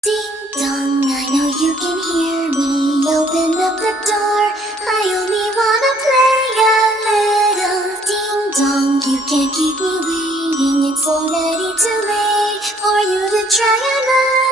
Ding dong, I know you can hear me. Open up the door. I only wanna play a little. Ding dong, you can't keep me waiting. It's already too late for you to try another.